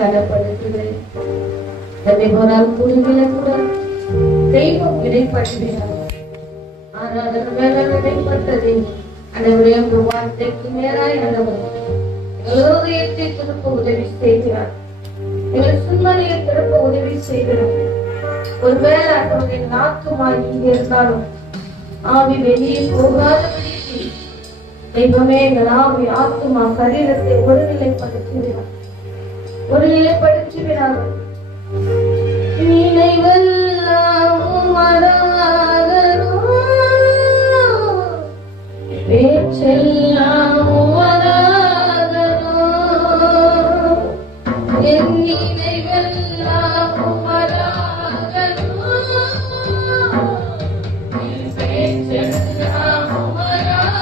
கனப்படுத்துகிறேன். ஒரு குழுவில கூட தெய்வம் இடைப்படுகிறார். ஆராதனை மேல இடைப்பட்டது அனைவரையும் உங்க வார்த்தைக்கு நேராய் ஆண்டவர் எல்லோரையத்தை திருப்ப உதவி செய்கிறார். எங்கள் சிந்தனையை திருப்ப உதவி செய்கிறார். ஒருவேளை அவருடைய நாத்துமா இங்கே இருந்தாலும் ஆவி வெளியே போகாதபடிக்கு தெய்வமே எங்கள் ஆவி ஆத்துமா சரீரத்தை ஒருநிலைப்படுத்துகிறார். நினைவெல்லாம் உமதாகனோ, பேச்செல்லாம் உமதாகனோ, என் நினைவெல்லாம் உமதாகனோ, என் பேச்செல்லாம் உமதாகனோ,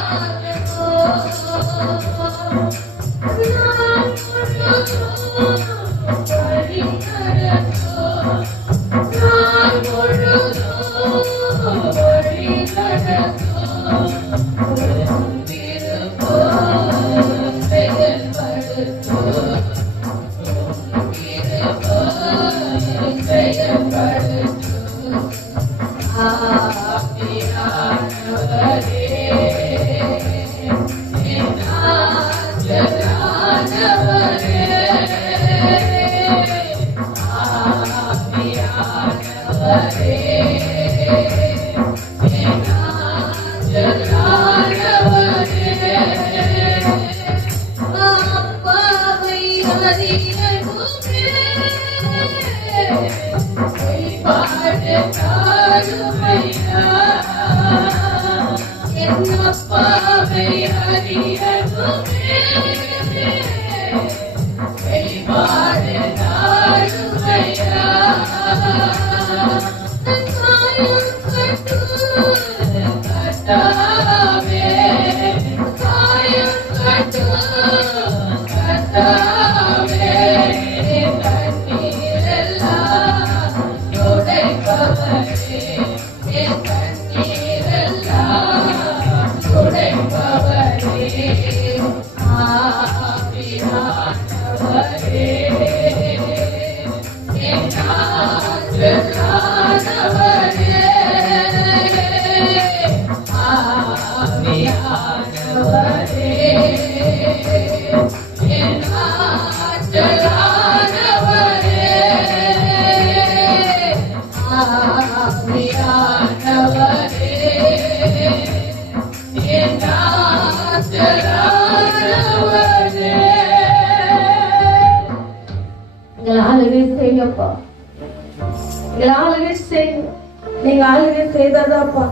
நீங்க ஆளுகை செய்தாதாப்பா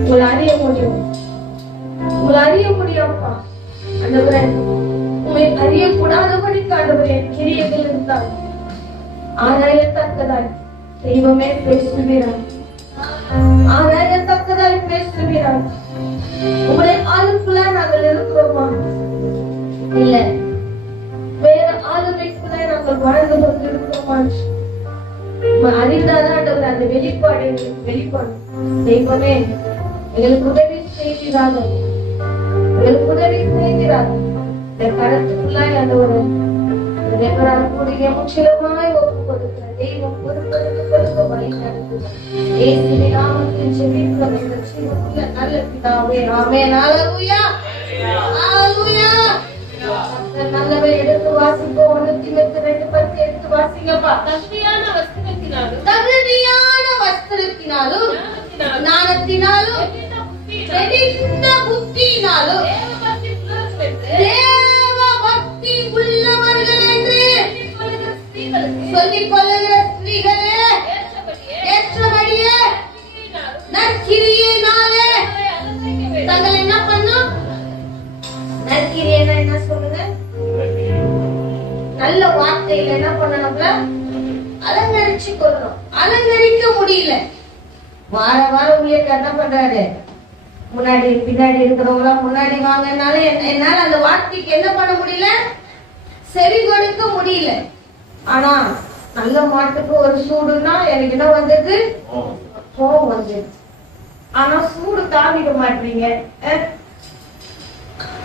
உங்களை அறிய முடியும். உங்களை அறிய முடியாப்பா. ஆண்டவரே, உண்மை அறியக்கூடாதபடிக்கு ஆண்டவரே கிரியைகள் இருந்தால் ஆராயத்தக்கதாய் தெய்வமே பேசுகிறார். ஆராயத்தக்கதாய் பேசுகிறார். உங்களை ஆளுக்குள்ள நாங்கள் இருக்கிறோமா? இல்ல வேற ஆளுமைக்குள்ள நாங்கள் வாழ்ந்து கொண்டிருக்கிறோமா? அறிந்தாதான் அந்த வெளிப்பாடு வெளிப்படும். தெய்வமே எங்களுக்கு உதவி செய்கிறார்கள். எங்களுக்கு உதவி செய்கிறார்கள். இந்த கருத்துக்குள்ளாய் அந்த ஒரு கூடிய முற்றிலுமாய் ஒப்பு கொடுக்கிற தெய்வம் பொறுப்பெடுக்க வழி நடத்துகிறார். இயேசுவின் நாமத்தில் ஜெபிக்கிறோம் எங்கள் ஜீவனுள்ள நல்ல பிதாவே. ஆமென். ஹல்லேலூயா. ஹல்லேலூயா. நல்லவே எடுத்து வாசிப்போம். 102 எடுத்து வாசிங்கப்பா. தகுதியான வஸ்திரத்தினாலும் ஞானத்தினாலும் தெளிந்த புத்தியினாலும் தேவ பக்தி உள்ளவர்கள் என்று சொல்லிக் கொள்ளுகிற ஸ்திரீகளே, ஏற்றபடியே நற்கிரியினாலே தங்களை என்ன பண்ணும்? நற்கிரியைனா என்ன சொல்லுங்க? நல்ல வார்த்தையில என்ன பண்ணணும்ல? அலங்கரிச்சு கொள்ளணும். அலங்கரிக்க முடியல. வார வாரம் ஊழியர் என்ன பண்றாரு? முன்னாடி பின்னாடி இருக்கிறவங்க முன்னாடி வாங்கனால என்னால அந்த வார்த்தைக்கு என்ன பண்ண முடியல? செவி கொடுக்க முடியல. ஆனா நல்ல மாட்டுக்கு ஒரு சூடுன்னா எனக்கு என்ன வந்தது? கோபம் வந்தது. ஆனா சூடு தாங்கிட மாட்டீங்க.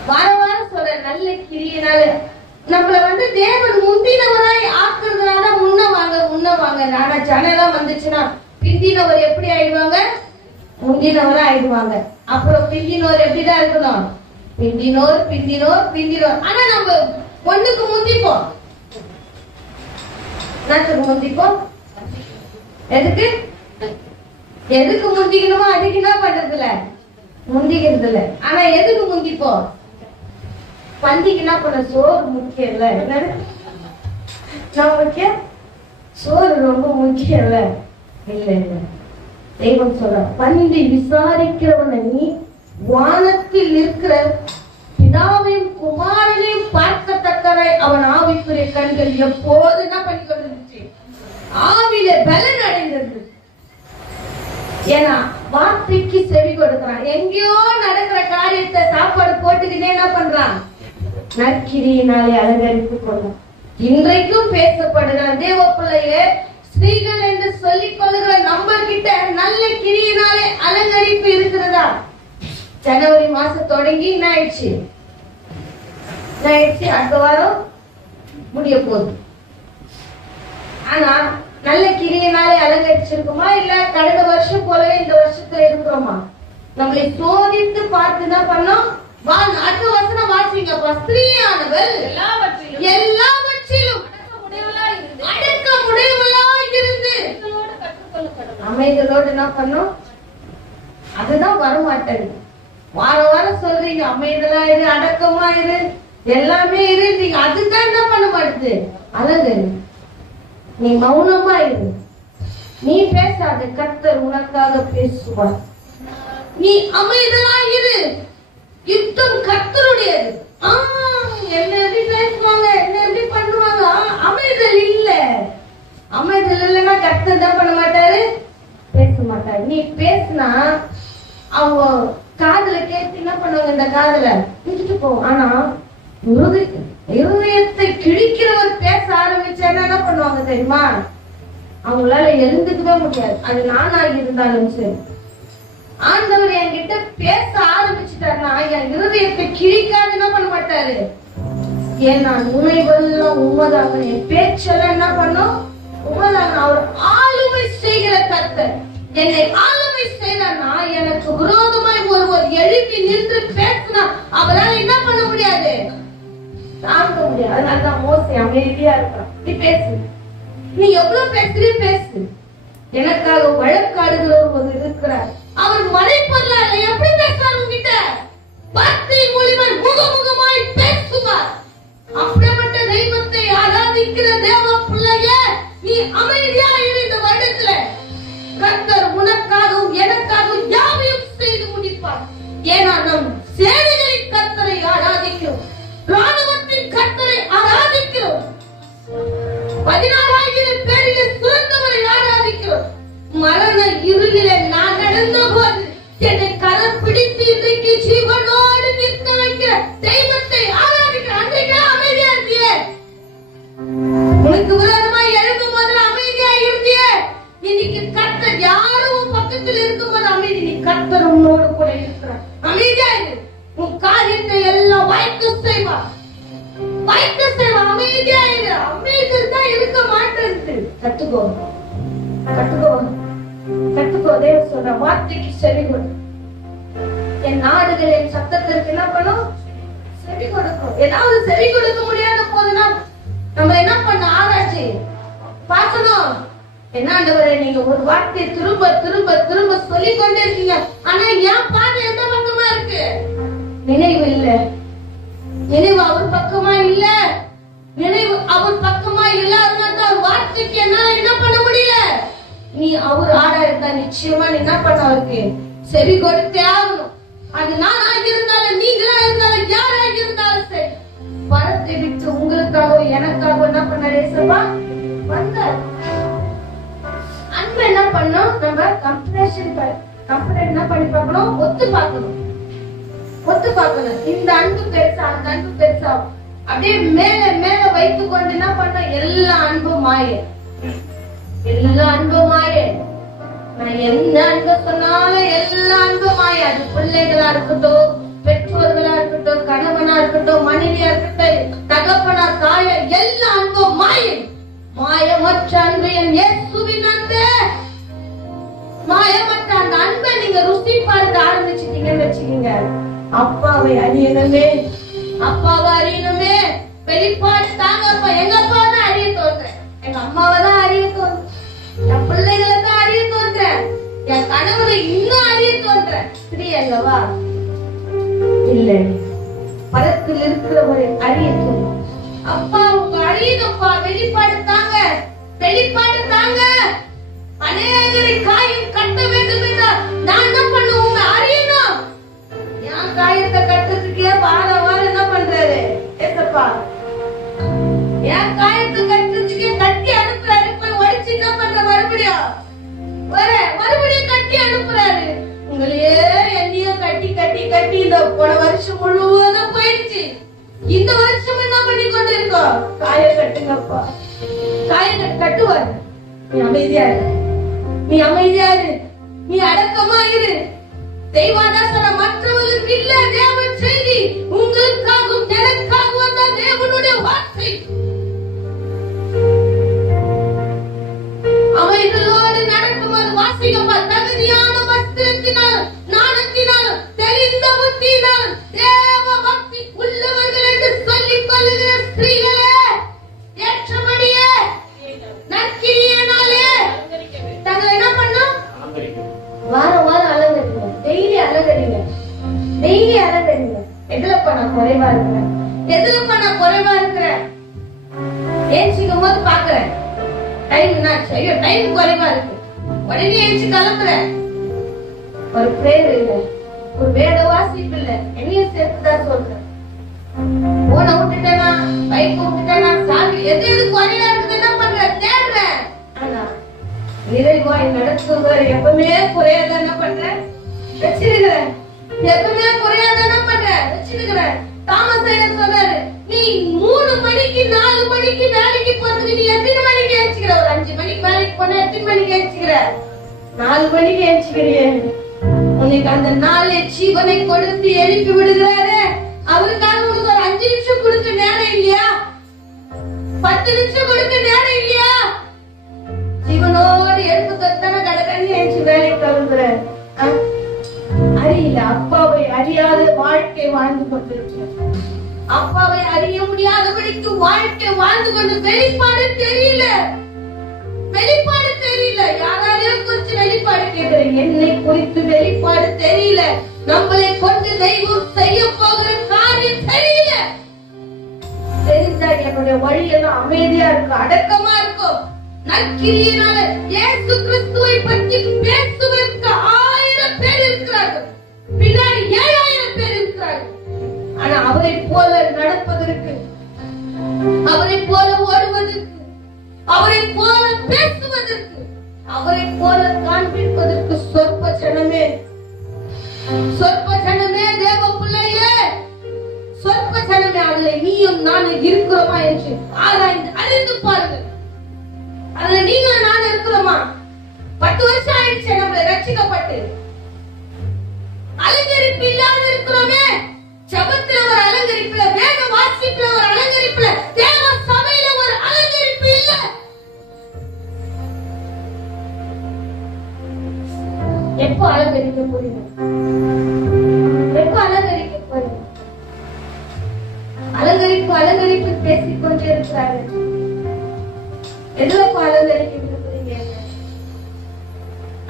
வார வாரம் சொல்ற நல்ல கிரியனால நம்மள தேவன் முந்தின பிந்தினவராய் ஆக்குறதுனால முன்ன வாங்க. ஆனா ஜனலாம் வந்துச்சுன்னா பிந்தினவர் எப்படி ஆயிடுவாங்க? முந்தினவரா ஆயிடுவாங்க. அப்புறம் பிந்தினோர் எப்படிதான் இருக்கணும்? பிந்தினோர். ஆனா நம்ம ஒண்ணுக்கு முந்திப்போம். முந்திப்போம் எதுக்கு முந்திக்கணுமோ அதுக்கு என்ன பண்றது இல்ல, முந்திக்கிறது இல்ல. ஆனா எதுக்கு முந்திப்போம்? பந்திக்கு என்ன பண்ண? சோறு முக்கியம் இல்ல. என்னது முக்கியம்? சோறு ரொம்ப முக்கியம் இல்ல. இல்ல தெய்வம் சொல்ற, பந்தி விசாரிக்கிறவனை நீ வானத்தில் இருக்கிற பிதாவையும் குமாரனையும் பார்க்கத்தக்கரை அவன் ஆவிக்குரிய கண்கள் எப்போது என்ன பண்ணி கொண்டிருந்துச்சு? ஆவில பலன் அடைந்தது. ஏன்னா வார்த்தைக்கு செவி கொடுக்கிறான். எங்கேயோ நடக்கிற காரியத்தை சாப்பாடு போட்டுக்கிட்டே என்ன பண்றான்? நற்கிரியினாலே அலங்கரித்துக் கொள்ளும். இன்றைக்கும் பேசப்படுகிற தேவ பிள்ளையே, ஸ்திரீகள் என்று சொல்லிக் கொள்ளுகிற நம்ம கிட்ட நல்ல கிரியினாலே அலங்கரிப்பு இருக்கிறதா? ஜனவரி மாசம் தொடங்கி என்ன ஆயிடுச்சு? அடுத்த வாரம் முடிய போகுது. ஆனா நல்ல கிரியினாலே அலங்கரிச்சிருக்குமா? இல்ல கடந்த வருஷம் போலவே இந்த வருஷத்துல இருக்கிறோமா? நம்மளை சோதித்து பார்த்து என்ன பண்ணோம்? அடுத்த வசனம் வாசிங்கப்பா. ஸ்திரீயானவள் எல்லாவற்றிலும் அடக்க முடிவுகளாய் இருந்து அமைதலோடு என்ன பண்ணும்? அதுதான் வரமாட்டேன். வாரம் சொல்றீங்க அமைதலா இரு, அடக்கமா இரு, எல்லாமே இரு. நீங்க அதுதான் என்ன பண்ண மாட்டேது? அழகு. நீ மௌனமா இரு, நீ பேசாத, கர்த்தர் உனக்காக பேசுவார். நீ அமைதலா இரு. யுத்தம் கர்த்தருடையது. என்ன எப்படி பேசுவாங்க, என்ன எப்படி பண்ணுவாங்க? அமைதல் இல்ல. அமைதல் இல்லைன்னா கர்த்தர் தான் பண்ண மாட்டாரு, பேச மாட்டாரு. நீ பேசினா அவங்க காதுல கேட்டு என்ன பண்ணுவாங்க? இந்த காதுல விட்டுட்டு போவோம். ஆனா இருதயத்தை கிழிக்கிறவர் பேச ஆரம்பிச்சா என்ன பண்ணுவாங்க தெரியுமா? அவங்களால எழுந்துக்கவே முடியாது. அது நானாக இருந்தாலும் சரி. ஆண்டவர் என்கிட்ட பேச ஆரம்பிச்சுட்டாருன்னா என் இருதயத்தை கிழிக்காது என்ன பண்ண மாட்டாரு. ஏன்னா நினைவெல்லாம் உண்மைதாக, என் பேச்செல்லாம் என்ன பண்ணும்? உண்மைதாக. அவர் ஆளுமை செய்கிற கர்த்தர். என்னை ஆளுமை செய்யறா எனக்கு விரோதமாய் ஒருவர் எழுப்பி நின்று பேசினா அவரால் என்ன பண்ண முடியாது, தாங்க முடியாது. அதனாலதான் மோசே அமைதியா இருக்கிறான். நீ பேசு, நீ எவ்வளவு பேசுறீ பேசு. எனக்காக வழக்காடுகிறவர் ஒரு இருக்கிறார். அவர் மறைப்பொருளால எப்படி பேசுறார்? உங்ககிட்ட வார்த்தை மூலியமா முகமுகமாய் பேசுவார். அப்படிப்பட்ட தெய்வத்தை ஆராதிக்கிற தேவ பிள்ளையே, நீ அமைதியா இரு. இந்த வருடத்துல கர்த்தர் உனக்காகவும் எனக்காகவும் யாவையும் செய்து முடிப்பார். ஏன்னா நம் சேனைகளின் கர்த்தரை ஆராதிக்கிறோம், ராணுவத்தின் கர்த்தரை ஆராதிக்கிறோம், 16,000 பேரிலே சிறந்தவரை ஆராதிக்கிறோம். மரண இருளில நான் நடந்த போது என்னை கரம் பிடித்து இன்றைக்கு ஜீவனோடு நிற்க வைக்கிற தெய்வத்தை ஆராதிக்கிற அன்றைக்கு அமைதியா இருந்தியே. உனக்கு விரோதமா எழுப்பும் போது அமைதியா இருந்தியே. இன்னைக்கு கர்த்தர் யாரும் பக்கத்தில் இருக்கும்போது அமைதி. நீ கர்த்தர் உன்னோடு கூட இருக்கிறார். அமைதியா இரு. உன் காரியத்தை எல்லாம் வாய்க்கு செய்வா, வாய்க்கு செய்வா. அமைதியா இரு. அமைதியில் தான் இருக்க மாட்டேங்குது. கத்துக்கோ, கத்துக்கோ, கத்துக்கோ. தேவ சொல்ற வார்த்தைக்கு செவி கொடு. என் நாடுகள் என் சத்தத்திற்கு என்ன பண்ணும்? செவி கொடுக்கும். ஏதாவது செவி கொடுக்க முடியாத போதுனா நம்ம என்ன பண்ண? ஆராய்ச்சி பார்க்கணும். என்னாண்டவரே, நீங்க ஒரு வார்த்தையை திரும்ப திரும்ப திரும்ப சொல்லிக் கொண்டே இருக்கீங்க. ஆனா என் பார்வை எந்த பக்கமா இருக்கு? நினைவு இல்ல. நினைவு அவர் பக்கமா இல்ல. நினைவு அவர் பக்கமா இல்லாதனால வார்த்தைக்கு என்ன பண்ண முடியல. நீ அவர் ஆடா இருந்தா நிச்சயமா நீ என்ன பண்ண? அவருக்கு செவி கொடுத்தே ஆகணும். அது நானாக இருந்தாலும் நீங்களா இருந்தாலும் யாராக இருந்தாலும் சரி, பரத்தை விட்டு உங்களுக்காக எனக்காக என்ன பண்ண ரேசப்பா வந்த அன்பு என்ன பண்ணோம்? நம்ம கம்பேரிசன் என்ன பண்ணி பார்க்கணும்? ஒத்து பார்க்கணும், ஒத்து பார்க்கணும். இந்த அன்பு பெருசா, அந்த அன்பு பெருசா, அப்படியே மேல மேல வைத்துக் கொண்டு என்ன பண்ண? எல்லா அன்பும் மாய, எல்லா அன்பும் மாய. நான் என்ன அன்பு சொன்னாலும் எல்லா அன்பும் மாய. அது பிள்ளைகளா இருக்கட்டும், பெற்றோர்களா இருக்கட்டும், கணவனா இருக்கட்டும், மனைவியா இருக்கட்டும், தகப்பனா, தாய, எல்லா அன்பும் மாய. மாயமற்ற அன்பு என் இயேசுவின் அன்பு. மாயமற்ற அந்த அன்பை நீங்க ருசி பார்க்க ஆரம்பிச்சிட்டீங்கன்னு வச்சுக்கீங்க. அப்பாவை அறியணுமே, அப்பாவை அறியணுமே. வெளிப்பாடு தாங்கப்பா. எங்க அப்பாவை தான் அறிய தோன்றேன், எங்க அம்மாவை தான் அறிய தோன்றேன், என் பிள்ளைகளை தான் அறிய தோன்றேன், என் கணவரை இன்னும் அறிய தோன்றேன். ஸ்திரீ அல்லவா? இல்லை, படத்தில் இருக்கிறவரை அறிய தோன்றும். அப்பாவுக்கு அறியுதப்பா. வெளிப்பாடு தாங்க, வெளிப்பாடு தாங்க. அநேகரை காயம் கட்ட வேண்டும் என்றால் நான் என்ன பண்ணுவோம்? அறியணும். என் காயத்தை கட்டுறதுக்கே வாரம் என்ன பண்றாரு ஏசப்பா? என் காயத்தை கட்டுறதுக்கே கட்டி அனுப்புறாரு. போய் உடைச்சு என்ன பண்ற? மறுபடியும் கட்டி அனுப்புறாரு. உங்களையே என்னையும் கட்டி கட்டி கட்டி இந்த போன வருஷம் முழுவதும் போயிடுச்சு. இந்த வருஷம் என்ன பண்ணி கொண்டு இருக்கோம்? காய கட்டுங்கப்பா. காய கட்டுவாரு. நீ அமைதியா இரு, நீ அமைதியா இரு, நீ அடக்கமா இரு. தெய்வாதாசன மற்றவர்களுக்கு இல்ல தேவ செய்தி, உங்களுக்காகவும் எனக்காகவும் தான் தேவனுடைய வார்த்தை. அவைகளோடு நடக்கும்போது வாசிக்கப்பா. தகுதியான வஸ்திரத்தினாலும் நாணத்தினாலும் தெரிந்த புத்தியினாலும் தேவ பக்தி உள்ளவர்கள் என்று சொல்லிக் கொள்ளுகிற ஸ்திரீகளே, ஏற்றபடியே நற்கிரியனாலே தங்களை என்ன பண்ணும்? வாரம் வாரம் அலங்கரிங்க, டெய்லி அலங்கரிங்க, டெய்லி அலங்கரிங்க. எதுலப்பா நான் குறைவா இருக்கிறேன்? எதுலப்பா நான் குறைவா இருக்கிறேன்? ஏஞ்சிக்கும் போது பாக்குறேன் டைம் குறைவா இருக்கு, உடனே ஏஞ்சி கிளம்புறேன். ஒரு பிரேயர் இல்ல, ஒரு வேத வாசிப்பு இல்ல, என்னையும் சேர்த்துதான் சொல்றேன். போன விட்டுட்டேனா, பைக் விட்டுட்டேனா, சாமி எது எது குறைவா இருக்குது என்ன பண்றேன்? தேடுறேன். ஆனா நிறைவாய் நடத்துவார் எப்பவுமே குறையாத என்ன பண்றேன்? வச்சிருக்கிறேன். எப்பவுமே குறையாத என்ன பண்றேன்? வச்சிருக்கிறேன். தாமஸ் ஐயர் சொல்றாரு, நீ 3 மணிக்கு 4 மணிக்கு வேலைக்கு போறதுக்கு நீ எத்தனை மணிக்கு ஏஞ்சிக்கிற? ஒரு 5 மணிக்கு வேலைக்கு போனா எத்தனை மணிக்கு ஏஞ்சிக்கிற? 4 மணிக்கு ஏஞ்சிக்கிறியே. உனக்கு அந்த 4 ஜீவனை கொடுத்து எழுப்பி விடுகிறாரு. அவருக்காக உனக்கு ஒரு 5 நிமிஷம் கொடுக்க நேரம் இல்லையா? 10 நிமிஷம் கொடுக்க நேரம் இல்லையா? ஜீவனோடு எடுத்து கத்தான கடற்கண்ணி ஏஞ்சி வேலைக்கு கிளம்புற. அறியல, அப்பாவை அறியாத வாழ்க்கை வாழ்ந்து கொண்டிருக்கிறேன். அப்பாவை அறிய முடியாதபடிக்கு வாழ்க்கை வாழ்ந்து கொண்டு வெளிப்பாடு தெரியல, வெளிப்பாடு தெரியல. யாரையும் குறித்து வெளிப்பாடு கேட்கிறேன், என்னை குறித்து வெளிப்பாடு தெரியல. நம்மளை கொண்டு தெய்வம் செய்ய போகிற காரியம் தெரியல. தெரிஞ்சா என்னுடைய வழியெல்லாம் அமைதியா இருக்கும், அடக்கமா இருக்கும். நற்கிரியினால இயேசு கிறிஸ்துவை பற்றி பேசுவதற்கு 1000 பேர் இருக்கிறார்கள், பின்னாடி 7000 பேர் இருக்கிறார்கள். ஆனா அவரை போல நடப்பதற்கு, அவரை போல ஓடுவதற்கு, அவரை போல பேசுவதற்கு, அவரை போல காண்பிப்பதற்கு சொற்ப ஜனமே, சொற்ப ஜனமே. தேவ பிள்ளையே, சொற்ப ஜனமே. அதுல நீயும் நானும் இருக்கிறோமா என்று ஆராய்ந்து அறிந்து பாருங்கள். அதுல நீங்களும் நானும் இருக்கிறோமா? 10 வருஷம் ஆயிடுச்சு நம்மளை ரட்சிக்கப்பட்டு. அலங்கரிப்பு இல்லாத இருக்கிறோமே. ஜபத்துல ஒரு அலங்கரிப்புல, வேத வாசிப்புல ஒரு அலங்கரிப்புல, தேவ சபையில ஒரு அலங்கரிப்பு இல்ல. எப்போ அலங்கரிக்க போறீங்க? எப்போ அலங்கரிக்க போறீங்க? அலங்கரிப்பு அலங்கரிப்பு பேசிக்கொண்டே இருக்கிறாரு. எதுல அலங்கரிக்க விரும்புறீங்க?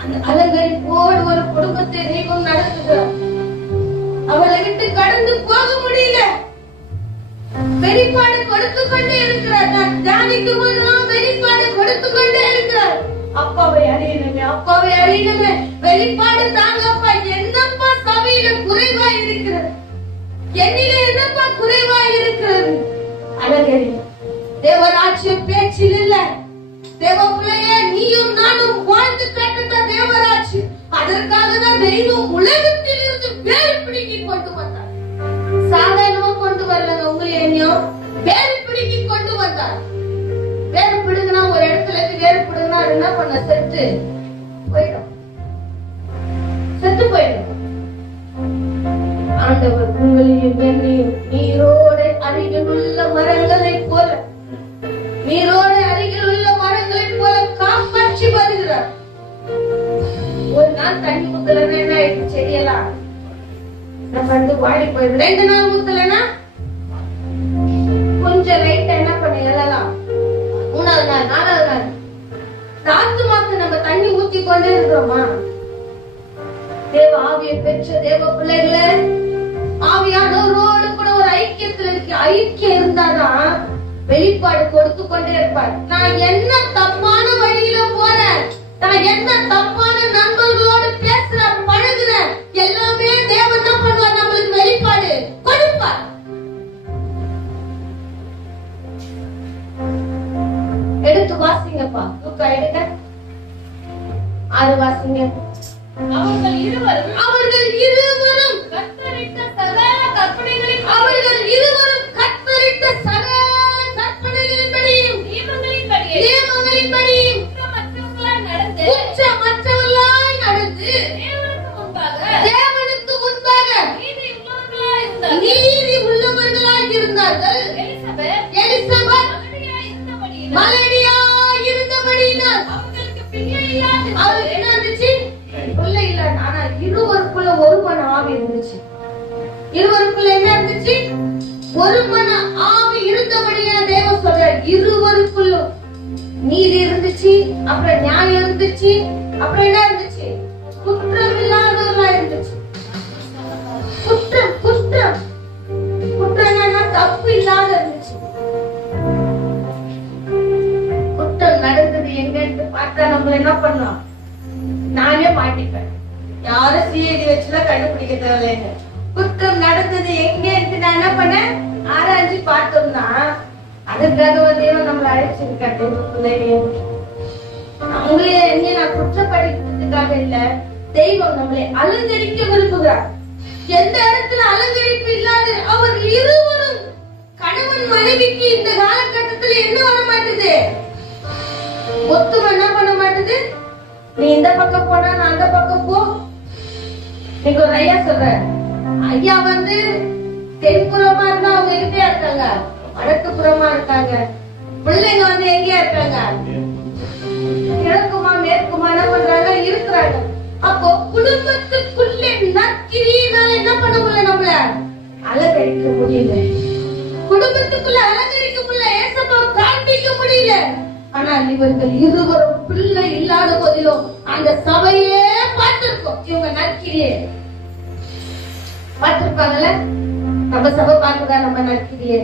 அந்த அலங்கரிப்போடு ஒரு குடும்பத்தை தெய்வம் நடத்துகிறார். அவளை விட்டு கடந்து போக முடியல. வெளிப்பாடு கொடுத்து கொண்டே இருக்கிறார். நான் தியானிக்கும் போதெல்லாம் வெளிப்பாடு கொடுத்து கொண்டே இருக்கிறார். அப்பாவை அறியணுமே, அப்பாவை அறியணுமே. வெளிப்பாடு தாங்கப்பா. என்னப்பா சபையில குறைவா இருக்கிறது? என்னில என்னப்பா குறைவா இருக்கிறது? அலங்கரி. தேவராட்சியம் பேச்சில் இல்ல. தேவ பிள்ளையே, நீயும் நானும் வாழ்ந்து காட்டுற தேவராட்சியம். அதற்காக தான் தெய்வம் உலகத்தில் இருந்து வேறு பிடிக்கி கொண்டு வந்தார். சாதாரணமா கொண்டு வரலங்க, உங்களையும் வேறு பிடிக்கி கொண்டு வந்தார். வேறு பிடுங்கினா ஒரு இடத்துல இருந்து வேறு பிடுங்கினா என்ன பண்ண? செத்து போயிடும், செத்து போயிடும். ஆண்டவர் உங்களையும் என்னையும் நீரோட அருகில் உள்ள மரங்களை போல, நீரோட போயிடுது. 2 நாள் ஊத்தலன்னா கொஞ்சம் லைட்டா என்ன பண்ண எழலாம். 3வது நாள் 4வது நாள் ஆத்துமாக்கு நம்ம தண்ணி ஊத்தி கொண்டே இருக்கிறோமா? தேவ ஆவியை பெற்ற தேவ பிள்ளைகளே, ஆவியானவரோடு கூட ஒரு ஐக்கியத்துல இருக்கு. ஐக்கியம் இருந்தாதான் வெளிப்பாடு கொடுத்து கொண்டே இருப்பார். நான் என்ன தப்பான வழியில போறேன், நான் என்ன தப்பான நண்பர்களோடு பேசுறேன், பழகுறேன், எல்லாமே தேவன் என்ன பண்ணுவார்? நம்மளுக்கு வெளிப்பாடு கொடுப்பார். எடுத்து வாசிங்கப்பா, லூக்கா எடுங்க 6 வாசிங்க. அவர்கள் இருவரும் கர்த்தரிட்ட சகல கற்பனைகளின்படியும் நியமங்களின்படியும் குற்றமற்றவர்களாய் நடந்து தேவனுக்கு முன்பாக நீதி உள்ளவர்களாய் இருந்தார்கள். எலிசபெத் மலடியாய் இருந்தபடியினால் அவருக்கு என்ன இருந்துச்சு? பிள்ளை இல்ல. ஆனா இருவருக்குள்ள ஒரு மன ஆவி இருந்துச்சு. இருவருக்குள்ள என்ன இருந்துச்சு? ஒரு மன ஆவி இருந்தபடியா தேவன் சொல்றார். இருவருக்குள்ள நீதி இருந்துச்சு, அப்புறம் நியாயம் இருந்துச்சு, அப்புறம் என்ன இருந்துச்சு? குற்றம் இல்லாதவர்களா இருந்துச்சு. குற்றம் குற்றம் குற்றம் என்னன்னா தப்பு இல்லாத இருந்துச்சு. குற்றம் நடந்தது எங்கன்னு பார்த்தா நம்ம என்ன பண்ணலாம்? நானே மாட்டிப்பேன். யாரும் சிஐடி வச்சுலாம் கண்டுபிடிக்க தேவையில்லைங்க. குற்றம் நடந்தது எங்கன்னு நான் என்ன பண்ணேன்? ஆராய்ச்சி பார்த்தோம்னா அதுக்காக தேவன் நம்மளை அழைச்சிருக்காரு. அவங்களே என்ன நான் குற்றப்படுத்துறதுக்காக இல்ல, தெய்வம் நம்மளை அலங்கரிக்க விரும்புகிறார். எந்த இடத்துல அலங்கரிப்பு இல்லாத அவர் இருவரும் கணவன் மனைவிக்கு இந்த காலகட்டத்தில் என்ன வர மாட்டுது? ஒத்துமை என்ன பண்ண மாட்டுது? நீ இந்த பக்கம் போனா நான் அந்த பக்கம் போ. நீங்க ஒரு ஐயா சொல்ற, ஐயா வந்து தென்புறமா இருந்தா அவங்க எங்கேயா இருக்காங்க? வடக்கு புறமா இருக்காங்க. பிள்ளைங்க வந்து எங்கேயா இருக்காங்க? கிழக்குமா மேற்குமா என்ன பண்றாங்க? இருக்கிறாங்க. அப்போ குடும்பத்துக்குள்ளே நற்கிரியினால என்ன பண்ண முடியல? நம்மள அலங்கரிக்க முடியல. குடும்பத்துக்குள்ள அலங்கரிக்க முடியல, ஏசப்பா காண்பிக்க முடியல. ஆனால் இவர்கள் இருவரும் பிள்ளை இல்லாத போதிலும் அந்த சபையே பார்த்திருக்கோம். இவங்க நற்கிரியே பார்த்திருப்பாங்கல்ல. நம்ம சபை பார்க்குதா? நம்ம நற்கிரியே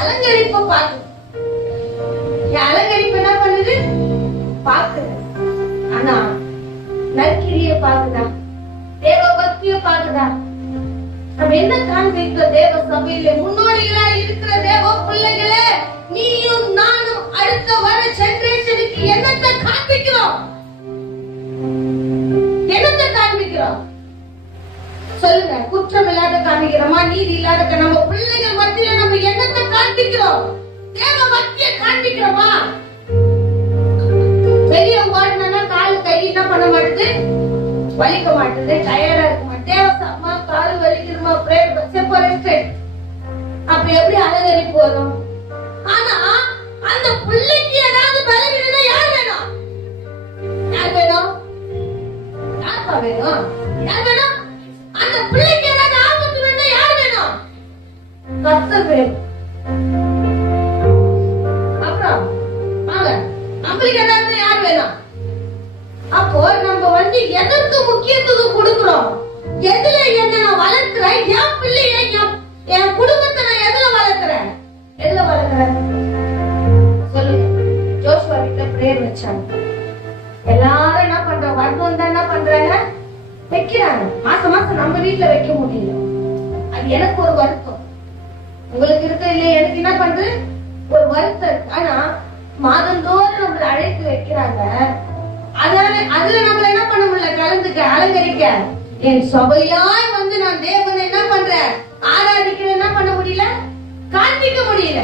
அலங்கரிப்ப பாக்கு. அலங்கரிப்பு என்ன பண்ணுது? பாக்குது. ஆனா நற்கிரிய பாக்குதா? தேவ பக்திய பாக்குதா? நம்ம என்ன காண்பிக்கிறோம்? தேவ சபையில முன்னோடிகளா இருக்கிற தேவ பிள்ளைகளே, நீயும் நானும் அடுத்த வர ஜெனரேஷனுக்கு என்னத்தை காண்பிக்கிறோம்? என்னத்தை காண்பிக்கிறோம் சொல்லுங்க. குற்றம் இல்லாத காண்பிக்கிறோமா? நீதி இல்லாத நம்ம பிள்ளைகள் மத்தியில நம்ம என்னத்தை காண்பிக்கிறோம்? தேவ பக்தியை காண்பிக்கிறோமா? வெளியே ஓடினா கால் கை என்ன பண்ண மாட்டேது? வலிக்க மாட்டேது, டயர்டா இருக்க மாட்டேன். தேவ சம்மா கால் வலிக்கிறமா? Prayer separate. அப்ப எப்படி அலங்கரிப்பு வரும்? ஆனா அந்த பிள்ளைக்கு ஏதாவது பலவீனம்னா யார் வேணும்? யார் வேணும்? யார் வேணும்? யார் வேணும்? அந்த பிள்ளைக்கு ஏதாவது ஆபத்து வேணும்னா யார் வேணும்? கர்த்தர் வேணும். அப்புறம் வாங்க, நம்மளுக்கு ஏதாவது யார் வேணும்? அப்போ நம்ம வந்து எதற்கு முக்கியத்துவம் கொடுக்கிறோம்? எதுல என்ன நான் வளர்க்கிறேன்? என் பிள்ளைய என் குடும்பத்தை நான் எதுல வளர்க்கிறேன்? எதுல வளர்க்கிறேன் சொல்லுங்க. ஜோஷுவா வீட்டுல பிரேயர் வச்சாங்க. எல்லாரும் என்ன பண்றாங்க? வருடம் தான் என்ன பண்றாங்க? வைக்கிறாங்க. மாசம் மாசம் நம்ம வீட்டுல வைக்க முடியல. அது எனக்கு ஒரு வருத்தம். உங்களுக்கு இருக்க இல்லையா? எனக்கு என்ன பண்றது? ஒரு வருத்தம் இருக்கு. ஆனா மாதந்தோறும் நம்மள அழைத்து வைக்கிறாங்க. அதுல நம்மள என்ன பண்ண முடியல? கலந்துக்க, அலங்கரிக்க. என் சபையாய் வந்து நான் தேவனை என்ன பண்றேன்? ஆராதிக்கிறேன். என்ன பண்ண முடியல? காண்பிக்க முடியல.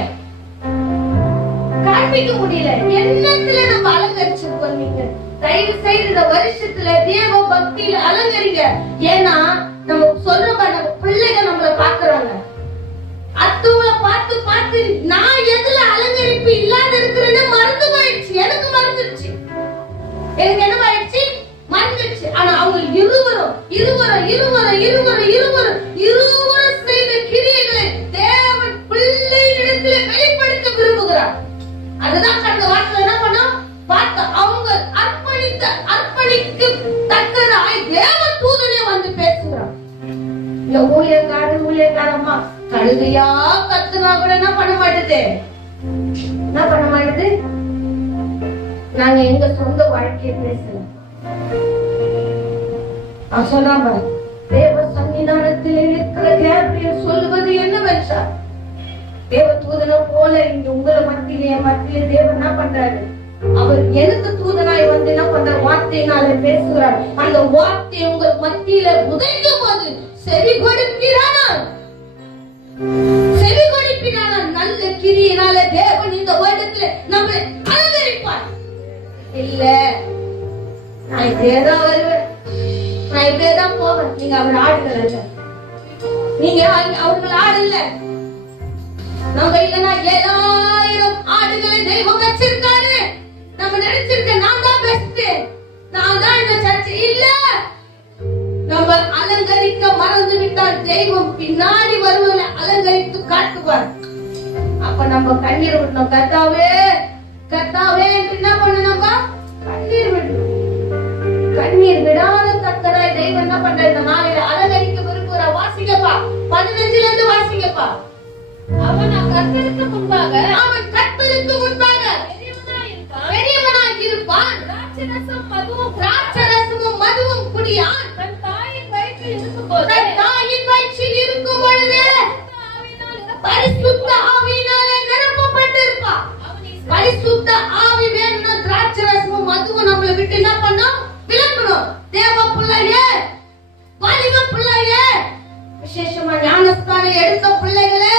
காண்பிக்க முடியல. என்னத்துல நம்ம அலங்கரிச்சிருக்கோம்? நீங்க தயவு செய்து இந்த வருஷத்துல தேவ பக்தியில அலங்கரிங்க. ஏன்னா நம்ம சொல்றப்ப நம்ம பிள்ளைங்க நம்மள பாக்குறாங்க. அத்தவங்களை பார்த்து பார்த்து நான் எதுல அலங்கரிப்பு இல்லாத இருக்கிறேன்னு மறந்து போயிடுச்சு. எனக்கு மறந்துடுச்சு. எனக்கு என்ன ஆயிடுச்சு? மறந்துடுச்சு. ஆனா அவங்க இருவரும் வேண்டாமா? கழுதையா கத்துனா கூட என்ன பண்ண மாட்டேது? என்ன பண்ண மாட்டேது? நாங்க எங்க சொந்த வாழ்க்கையை பேசல. அவன் சொன்னாம தேவ சன்னிதானத்தில் இருக்கிற கேப்ரியல் சொல்வது என்னவென்றால், தேவ தூதனை போல இங்க உங்களை மத்தியிலே தேவன் என்ன பண்றாரு? அவர் எனக்கு தூதனாய் வந்து என்ன பண்ற? வார்த்தையினால பேசுகிறார். அந்த வார்த்தை உங்கள் மத்தியில உதைக்கும் போது செவி கொடுக்கிறானால், செவி கொடுப்பினானால் நல்ல கிரியினால தேவன் இந்த வருடத்துல நம்மளை அலங்கரிப்பார். இல்ல நான் இப்படியேதான் வருவேன், நான் இப்படியேதான் போவேன். நீங்க அவர் ஆடுகள் இல்ல, நீங்க அவர்கள் ஆடு இல்ல. நம்ம இல்லைன்னா 7000 ஆடுகளை தெய்வம் வச்சிருக்காரு. நம்ம நினைச்சிருக்க நான் தான் பெஸ்ட், நான் தான் இந்த சர்ச் இல்ல. நம்ம அலங்கரிக்க மறந்து விட்டால் தெய்வம் பின்னாடி வருவதை அலங்கரித்து காட்டுவார். அப்ப நம்ம கண்ணீர் விடணும். கர்த்தாவே கர்த்தாவே என்ன பண்ண? நம்ம கண்ணீர் விடணும். கண்ணீர் விடாத கர்த்தராய் தெய்வம் என்ன பண்ற? இந்த நாளையில அலங்கரிக்க விரும்புகிற. வாசிங்கப்பா, 15ல இருந்து வாசிங்கப்பா. அவன் கர்த்தருக்கு முன்பாக, அவன் கர்த்தருக்கு முன்பாக பெரியவனாய் இருப்பான். திராட்சரசமும் மதுவும் குடியான். தன் தாயின் வயிற்றில் இருக்கும்போது, தன் தாயின் வயிற்றில் இருக்கும் பொழுது பரிசுத்த ஆவியினாலே நிரப்பப்பட்டிருப்பான். பரிசுத்த ஆவி வேணும்னா திராட்சரசமும் மதுவும் நம்மளை விட்டு என்ன பண்ணோம்? விலக்கணும். தேவ பிள்ளையே, வாலிப பிள்ளையே, விசேஷமா ஞானஸ்தானம் எடுத்த பிள்ளைகளே,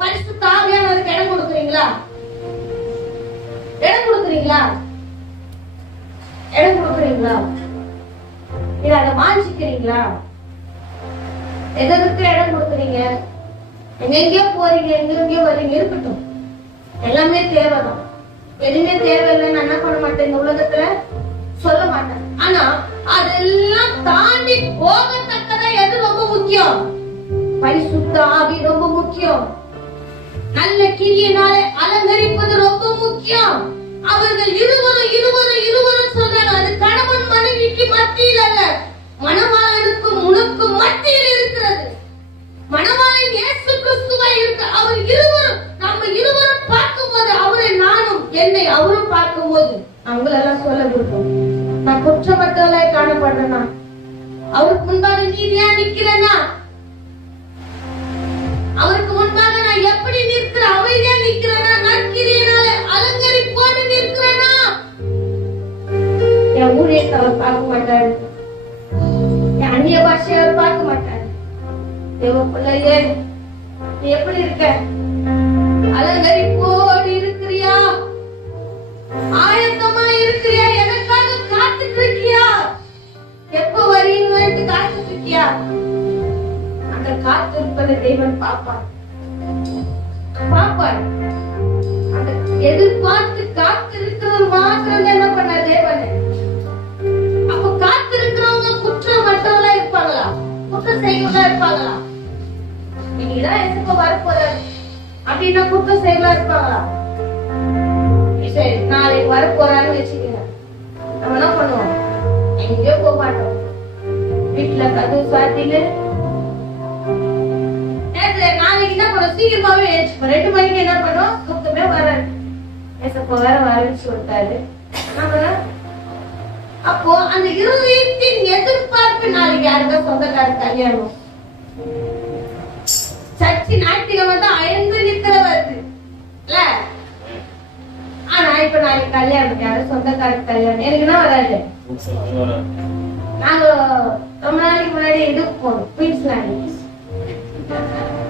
பரிசுத்த ஆவியானவருக்கு இடம் கொடுக்குறீங்களா? இடம் கொடுக்குறீங்களா? இடம் கொடுக்குறீங்களா? இல்ல அதை வாஞ்சிக்கிறீங்களா? எதற்கு இடம் கொடுக்குறீங்க? எங்கெங்கயோ போறீங்க, எங்கெங்கயோ வர்றீங்க, இருக்கட்டும். எல்லாமே தேவைதான். எதுவுமே தேவையில்லைன்னு என்ன பண்ண மாட்டேன், இந்த உலகத்துல சொல்ல மாட்டேன். ஆனா அதெல்லாம் தாண்டி போகத்தக்கதா எது ரொம்ப முக்கியம்? பரிசுத்த ஆவி ரொம்ப முக்கியம். நல்ல கிரியினாலே அலங்கரிப்பது ரொம்ப முக்கியம். அவர்கள் இருவரும் சொல்றாங்க. அது கணவன் மனைவிக்கு மத்தியில் அல்ல, மணவாளனுக்கும் உனக்கும் மத்தியில் இருக்கிறது. மணவாளன் இயேசு கிறிஸ்துவாய் இருக்க. அவர் இருவரும், நம்ம இருவரும் பார்க்கும்போது, அவரை நானும் என்னை அவரும் பார்க்கும்போது அவங்களெல்லாம் சொல்ல விருப்பம். நான் குற்றமற்றவளாய் காணப்படுறேனா? அவருக்கு முன்பாக நீதியா நிக்கிறேனா? அவருக்கு முன்பாக நான் எப்படி நிற்கிறேன்? அமைதியா நிற்கிறேனா? நற்கிரியினால அலங்கரிப்போடு நிற்கிறேனா? என் ஊழியத்தை அவர் பார்க்க மாட்டாரு, என் அந்நிய பாஷையை அவர் பார்க்க மாட்டாரு. தேவ பிள்ளையே, நீ எப்படி இருக்க? அலங்கரிப்போடு இருக்கிறியா? ஆயத்தமா இருக்கிறியா? எனக்காக காத்துட்டு இருக்கியா? எப்ப வரீங்கன்னு காத்துட்டு இருக்கியா? அந்த காத்திருப்பதை தேவன் பார்ப்பார். அந்த எதிர்பார்த்து காத்திருக்கிறவர் மாத்திரம் என்ன பண்ண தேவன்? அப்ப காத்திருக்கிறவங்க குற்றம் மற்றவங்களா இருப்பாங்களா? குற்றம் செய்வங்களா இருப்பாங்களா? நீங்கதான் எதுக்கு வரப்போறாரு அப்படின்னா குற்றம் செய்வங்களா இருப்பாங்களா? சரி, நாளைக்கு வரப்போறான்னு வச்சுக்கோங்க. நம்ம என்ன பண்ணுவோம்? எங்கேயோ போக மாட்டோம். வீட்டுல கதவு சாத்தின்னு நாளைக்கு என்ன பண்ணுவோம்? சீக்கிரமாவே எழுச்சிப்போம். 2 மணிக்கு என்ன பண்ணுவோம்? சுத்தமே வராது. ஏசப்பா வேற வரேன்னு சொல்லிட்டாரு. அப்போ அந்த இருதயத்தின் எதிர்பார்ப்பு, நாளைக்கு யாருக்கா சொந்தக்கார கல்யாணம், சர்ச்சி ஞாயிற்றுக்கிழமை தான் அயர்ந்து நிக்கிற வருது இல்ல. ஆனா இப்ப நாளைக்கு கல்யாணம், யாரும் சொந்தக்கார கல்யாணம் எனக்கு என்ன வராது. நாங்க ரொம்ப நாளைக்கு முன்னாடி இதுக்கு போனோம், குயின்ஸ்லாண்ட்.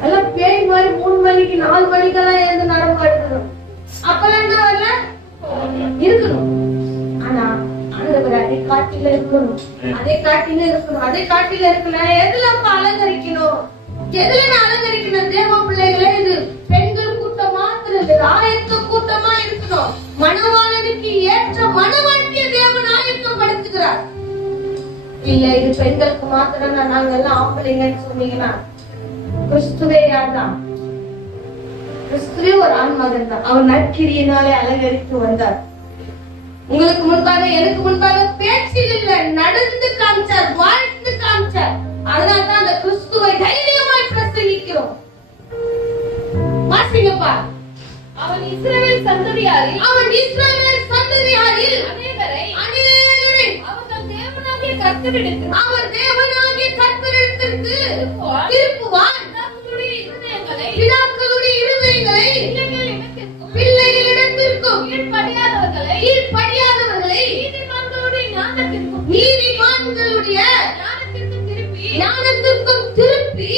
எல்லாம் பேய் மாதிரி 3 மணிக்கு 4 மணிக்கெல்லாம் எழுந்து நடமாடுறோம். அப்பெல்லாம் என்ன வரல இருக்கணும். ஆனா ஆண்டவர் அதே காட்டில இருக்கணும், அதே காட்டில இருக்கணும், அதே காட்டில இருக்கணும். எதுல அலங்கரிக்கணும்? எதுல நான் அலங்கரிக்கணும்? தேவ பிள்ளைகளே, இது பெண்கள் கூட்டம் மாத்திரம் இது ஆயத்த கூட்டமா இருக்கணும். மணவாளனுக்கு ஏற்ற மணவாட்டிய தேவன் ஆயத்தப்படுத்துகிறார். இல்ல இது பெண்களுக்கு மாத்திரம் நாங்க எல்லாம் ஆம்பளைங்கன்னு சொன்னீங்கன்னா, கிறிஸ்துவே யார்தான்? கிறிஸ்துவே ஒரு ஆண் மகன் தான். அவர் நற்கிரியினாலே அலங்கரித்து வந்தார். உங்களுக்கு முன்பாக, எனக்கு முன்பாக பேச்சில் இல்ல, நடந்து காமிச்சார், வாழ்ந்து காமிச்சார். அதனால்தான் அந்த கிறிஸ்துவை தைரியமாய் பிரசங்கிக்கிறோம். வேண்டும். வாசிங்கப்பா. அவன் இஸ்ரவேல் சந்ததியாரில் அநேகரை அவர்கள் தேவனாகிய கர்த்தரிடத்திற்கு திருப்புவான். பிதாக்களுடைய இருதயங்களை பிள்ளைகளிடத்திற்கும் கீழ்ப்படியாதவர்களை நீதிமான்களுடைய ஞானத்திற்கும் திருப்பி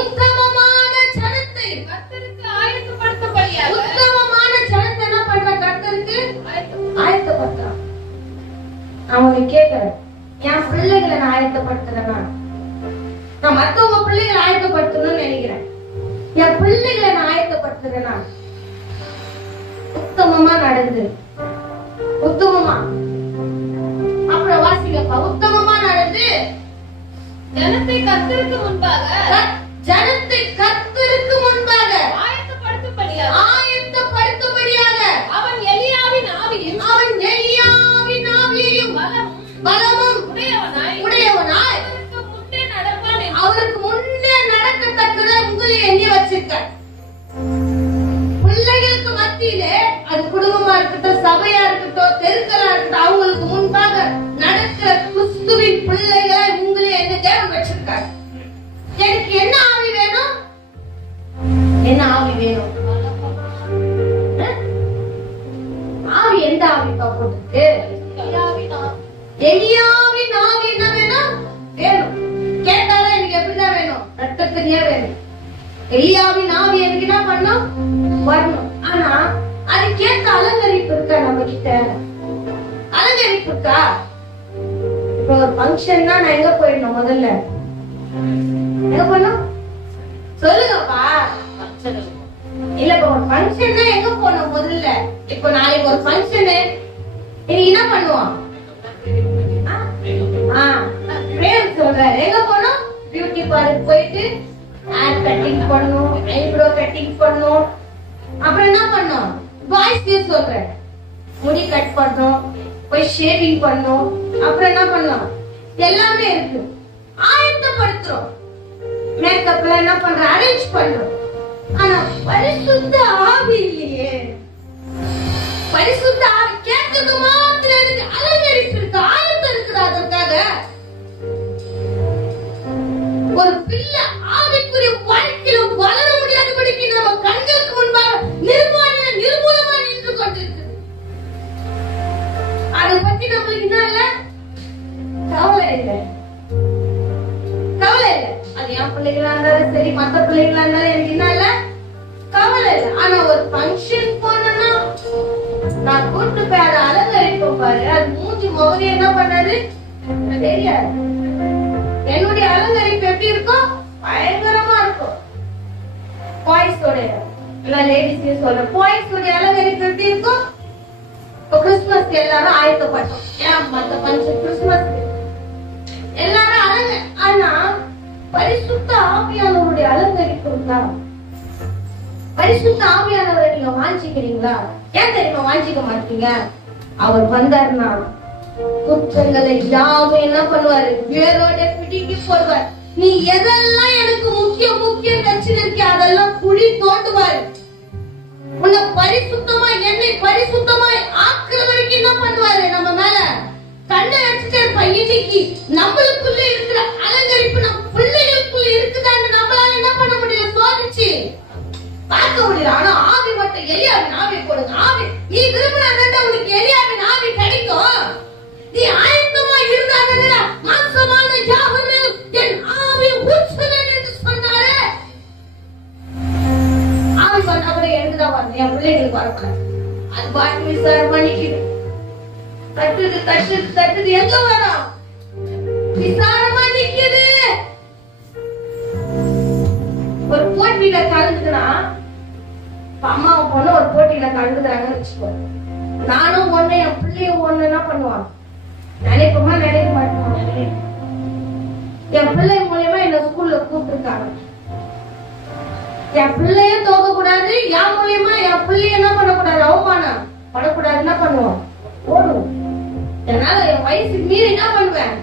உத்தமமான ஜனத்தை கர்த்தருக்கு ஆயத்தப்படுத்தபடியாக உத்தமமான ஜனத்தை என்ன பண்ற? கர்த்தருக்கு ஆயத்தப்படுத்துறான். அவனை கேட்கிறேன், என் பிள்ளைகளை நான் ஆயத்தப்படுத்துறேன்னா, நான் மத்தவங்க பிள்ளைகளை ஆயத்தப்படுத்தணும்னு நினைக்கிறேன். என் பிள்ளைகளை நான் ஆயத்தப்படுத்துறேன்னா உத்தமமா நடந்து, உத்தமமா அப்புறம் வாசிங்கப்பா. உத்தமமா நடந்து ஜனத்தை கர்த்தருக்கு முன்பாக ஆயத்தப்படுத்தும்படியாக அவன் எலியாவின் ஆவியையும் பலமும் உடையவனாய் அவருக்கு முன்னே நடக்கத்தக்கத உங்களை எண்ணி வச்சிருக்க. பிள்ளைகளுக்கு மத்தியிலே, அது குடும்பமா இருக்கட்டும், சபையா இருக்கட்டும், தெருக்களா இருக்கட்டும், அவங்களுக்கு முன்பாக நடக்கிற கிறிஸ்துவின் பிள்ளைகளை உங்களை என்ன தேவன் வச்சிருக்காரு. எனக்கு என்ன ஆவி வேணும்? என்ன ஆவி வேணும்? ஆவி எந்த ஆவிப்பா போட்டுருக்கு? எலியாவின் ஆவி என்ன வேணும்? வேணும். கேட்டாலும் எனக்கு எப்படிதான் வேணும்? ரத்தத்திலேயே வேணும். எலியாவின் ஆவி எனக்கு என்ன பண்ணும்? வரணும். ஆனா அதுக்கேற்ற அலங்கரிப்பு இருக்கா நம்ம கிட்ட? அலங்கரிப்பு இருக்கா? இப்ப ஒரு ஃபங்க்ஷன்னா நான் எங்க போயிடணும்? முதல்ல எங்க போனோம் சொல்லுங்கப்பா. இல்ல இப்ப ஒரு ஃபங்க்ஷன்னா எங்க போனோம் முதல்ல? இப்ப நாளைக்கு ஒரு ஃபங்க்ஷனு, இன்னைக்கு என்ன பண்ணுவோம்? பிரேம் சொல்றாரு, எங்க போனோம்? பியூட்டி பார்லர் போயிட்டு ஹேர் கட்டிங் பண்ணணும், ஐப்ரோ கட்டிங் பண்ணணும். அப்புறம் என்ன பண்ணோம்? பாய்ஸ் சொல்றேன், முடி கட் பண்ணணும், போய் ஷேவிங் பண்ணணும். அப்புறம் என்ன பண்ணலாம்? எல்லாமே இருக்கு. ஆயத்தப்படுத்துறோம். மேக்கப்ல என்ன பண்ற? அரேஞ்ச் பண்றோம். ஆனா பரிசுத்த ஆவி இல்லையே. பரிசுத்த ஆவி கேட்கறது மாத்திரம் இருக்கு, அலங்கரிப்பு இருக்கு, ஆயத்தம் இருக்குது. அதற்காக ஒரு பிள்ளை ஆவிக்குரிய வாழ்க்கையில வளர முடியாதபடிக்கு நம்ம கண்களுக்கு முன்பாக நிர்மூலமா நின்று கொண்டிருக்கு. அதை பத்தி நம்மளுக்கு என்ன இல்ல? கவலை இல்லை. அது என் பிள்ளைகளா இருந்தாலும் சரி, மத்த பிள்ளைகளா இருந்தாலும் எனக்கு என்ன இல்ல? கவலை இல்லை. ஆனா ஒரு ஃபங்க்ஷன் போனா நான் கூட்டு போய் அதை அலங்கரிப்போம் பாரு, அது மூஞ்சி முகவே என்ன பண்ணாரு தெரியாது. என்னுடைய அலங்கரிப்பு எப்படி இருக்கும்? பயங்கரமா இருக்கும். பாய்ஸோட இல்ல லேடிஸ் சொல்ற பாய்ஸோட அலங்கரிப்பு எப்படி இருக்கும்? இப்போ கிறிஸ்துமஸ்க்கு எல்லாரும் ஆயத்தப்பட்டோம். ஏன் மத்த ஃபங்க்ஷன் கிறிஸ்துமஸ்க்கு எல்லாரும் ஆனா பரிசுத்த ஆவியானவருடைய அலங்கரிப்பு இருந்தா, பரிசுத்த ஆவியானவரை நீங்க வாஞ்சிக்கிறீங்களா? ஏன் தெரியுமா வாஞ்சிக்க மாட்டீங்க? அவர் வந்தாருன்னா குற்றங்களை யாவும் என்ன பண்ணுவாரு? வேரோட பிடிங்கி போடுவார். நீ எதெல்லாம் எனக்கு முக்கியம் நினைச்சிருக்கிய அதெல்லாம் குழி தோண்டுவாரு. உன்னை பரிசுத்தமா, என்னை பரிசுத்தமாய் ஆக்குற வரைக்கும் என்ன பண்ணுவாரு? நம்ம மேல கண்ணை அடிச்சுட்டே இருப்பா. இன்னைக்கு நம்மளுக்குள்ள இருக்கிற அலங்கரிப்பு நம்ம பிள்ளைகளுக்குள்ள இருக்குதான்னு நம்மளால என்ன பண்ண முடியல? சோதிச்சு பார்க்க முடியல. ஆனா ஆவி மட்டும் எலியாவின் ஆவி கொடுங்க. ஆவி நீ விரும்பினா உனக்கு எலியாவின் ஆவி கிடைக்கும். நீ ஆயத்தமா இருந்தாங்க. மாம்சமான யாவனும் என் ஆவி ஊற்றுவேன் என்று சொன்னாரு. ஆவி பண்ணவரை எழுதுதான் வரணும். என் பிள்ளைகளுக்கு வரக்கூடாது. அது பாட்டு விசாரம் பண்ணிக்கிது. தட்டுது எங்க வரும்? விசாரமா நிக்குது. ஒரு போட்டியில கலந்துனா, அம்மாவும் பொண்ணு ஒரு போட்டியில கலந்துக்கிறாங்கன்னு வச்சுக்கோ. நானும் ஒண்ணு, என் பிள்ளையும் ஒண்ணு என்ன பண்ணுவான்? நினைப்போமா நினைக்க மாட்டோம். என் பிள்ளை மூலியமா என்ன ஸ்கூல்ல கூப்பிட்டுருக்காங்க. என் பிள்ளையும் தோக்க கூடாது, என் மூலியமா என் பிள்ளைய என்ன பண்ணக்கூடாது? அவமானம் பண்ணக்கூடாது. என்ன பண்ணுவோம்? ஓடுவோம். என்னால என் வயசுக்கு மீறி என்ன பண்ணுவேன்?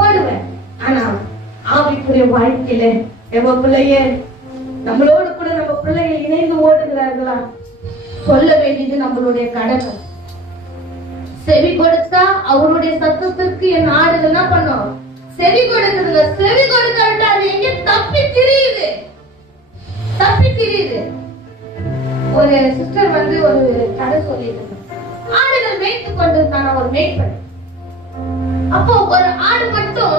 ஓடுவேன். ஆனா ஆவிக்குரிய வாழ்க்கையில நம்ம பிள்ளையே நம்மளோடு கூட நம்ம பிள்ளைகள் இணைந்து ஓடுகிறார்களா? சொல்ல வேண்டியது நம்மளுடைய கடமை. செவி கொடுத்தா அவருடைய சத்தத்திற்கு என் ஆடுகள் என்ன பண்ணும்? செவி கொடுக்குதுங்க. செவி கொடுத்தா அது எங்க தப்பி திரியுது, தப்பி திரியுது. ஒரு சிஸ்டர் வந்து ஒரு கதை சொல்லிட்டு ஆடுகள் மேய்த்து கொண்டிருந்தாங்க, ஒரு மேய்ப்பன். அப்போ ஒரு ஆடு மட்டும்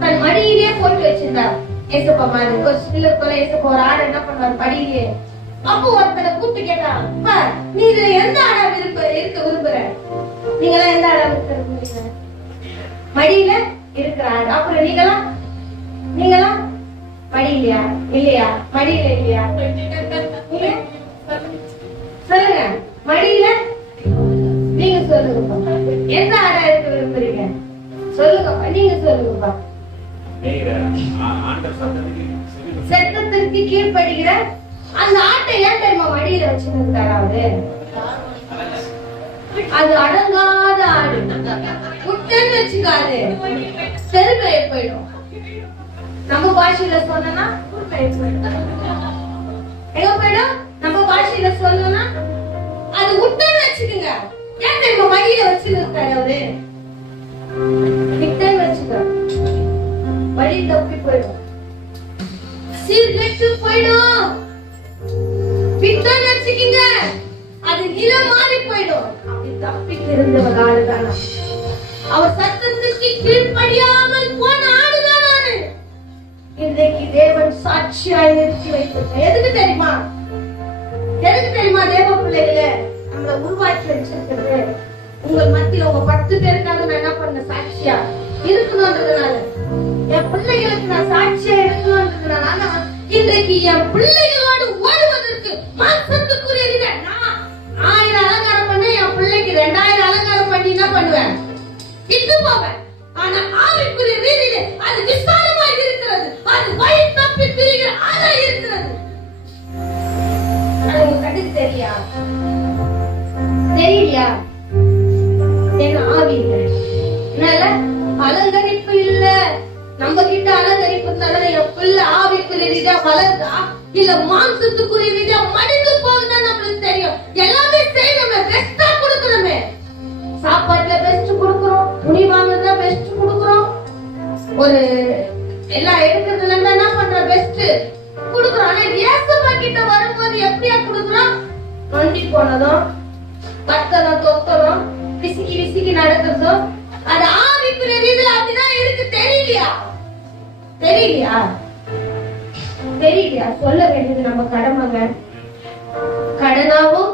தன் மடியிலே போட்டு வச்சிருந்தார். ஏசப்பா மாதிரி ஒரு சிலர் போல ஏசப்பா ஒரு ஆடு என்ன பண்ணுவார் மடியிலே. அப்போ ஒருத்தரை கூப்பிட்டு கேட்டா, நீ இதுல எந்த ஆடா இருக்க விரும்புற? நீங்களா எந்த ஆடா விரும்புறீங்க? மடியில இருக்கிற ஆடு. அப்புறம் நீங்களா மடியிலையா? இல்லையா? மடியில இல்லையா? சொல்லுங்க, மடியில. நீங்க சொல்லுங்கப்பா, எந்த ஆடா இருக்க விரும்புறீங்க? சொல்லுங்கப்பா, நீங்க சொல்லுங்கப்பா. சத்தத்திற்கு கீழ்படுகிற அந்த ஆட்டை ஏன் தெரியுமா மடியில வச்சிருந்தாரு? அது அடங்காத ஆடு. முட்டைன்னு வச்சுக்காது, தெருவே போயிடும். நம்ம பாஷையில சொன்னா எங்க போயிடும்? நம்ம பாஷையில சொல்லணும்னா அது முட்டைன்னு வச்சுக்கோங்க. ஏன் தெரியுமா மடியில வச்சிருக்காரு? அவரு முட்டைன்னு வச்சுக்க, வழி தப்பி போயிடும், சீர்கெட்டு போயிடும். பித்தன்னு வச்சுக்கீங்க, அது நிலம் மாறி போயிடும். அப்படி தப்பி தெரிந்தவர் ஆடுதானா? அவர் சத்தத்திற்கு கீழ்ப்படியாமல் போன ஆடுதானே. இன்றைக்கு தேவன் சாட்சியாய் நிறுத்தி வைத்திருக்க. எதுக்கு தெரியுமா? எதுக்கு தெரியுமா? தேவ பிள்ளைகளை நம்மளை உருவாக்கி வச்சிருக்கிறது உங்கள் மத்தியில உங்க 10 பேருக்காக நான் என்ன பண்ண சாட்சியா இருக்கணும்ன்றதுனால, என் பிள்ளைகளுக்கு நான் சாட்சியா இருக்கணும்ன்றதுனால இன்றைக்கு என் பிள்ளைகளோடு ஓடுவதற்கு மாசத்துக்குரிய நான் 1000 அலங்காரம் பண்ண என் பிள்ளைக்கு 2000 அலங்காரம் பண்ணி என்ன பண்ணுவேன்? இட்டு போவேன். ஆனா ஆவிக்குரிய ரீதியிலே அது விசாலமாக இருக்கிறது. அது வழி தப்பி திரிகிற ஆளா இருக்கிறது. அது உங்களுக்கு கண்டு தெரியா? தெரியலையா? என்ன ஆவி இல்லை, என்னால அலங்கரிப்பு இல்ல. நம்ம கிட்ட அலங்கரிப்பு இருந்தாலும் என் பிள்ளை ஆவிக்குரிய ரீதியா வளர்ந்தா இல்ல மாம்சத்துக்குரிய ரீதியா மடிந்து போகுதுன்னு நம்மளுக்கு தெரியும். எல்லாமே செய்யணுமே, பெஸ்டா கொடுக்கணுமே. சாப்பாட்டுல பெஸ்ட் கொடுக்கிறோம், துணி வாங்குறதுல பெஸ்ட் கொடுக்கிறோம், ஒரு எல்லாம் எடுக்கிறதுல இருந்து என்ன பண்றோம்? பெஸ்ட் கொடுக்கிறோம். ஆனா ஏசப்பா கிட்ட வரும்போது எப்படியா கொடுக்கிறோம்? நொண்டி போனதும் பத்தனம் தொத்தனம் விசிக்கி விசிக்கி நடக்கிறதும் அது ஆவிக்குரிய ரீதியில அப்படிதான் இருக்கு. தெரியலையா? தெரியலையா? தெரியலையா? சொல்ல வேண்டியது நம்ம கடமைங்க. கடனாவும்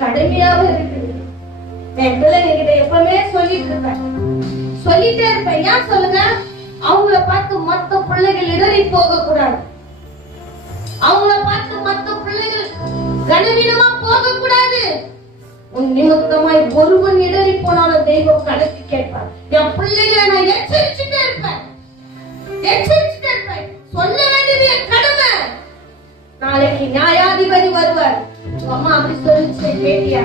கடமையாவும் இருக்குது. என் பிள்ளைங்க கிட்ட எப்பவுமே சொல்லிட்டு இருப்பேன், சொல்லிட்டே இருப்பேன். ஏன் சொல்லுங்க? அவங்கள பார்த்து மத்த பிள்ளைகள் இடறி போக கூடாது. அவங்கள பார்த்து மத்த பிள்ளைகள் கனவீனமா போக கூடாது. உன் நிமித்தமாய் ஒருவன் இடறி போனாலும் தெய்வம் கணக்கு கேட்பார். என் பிள்ளைகளை நான் எச்சரிச்சுட்டே இருப்பேன், எச்சரிச்சுட்டே இருப்பேன். சொல்ல வேண்டியது என் கடமை. நாளைக்கு நியாயாதிபதி வருவார். அம்மா அப்படி சொல்லிச்சே கேட்டியா?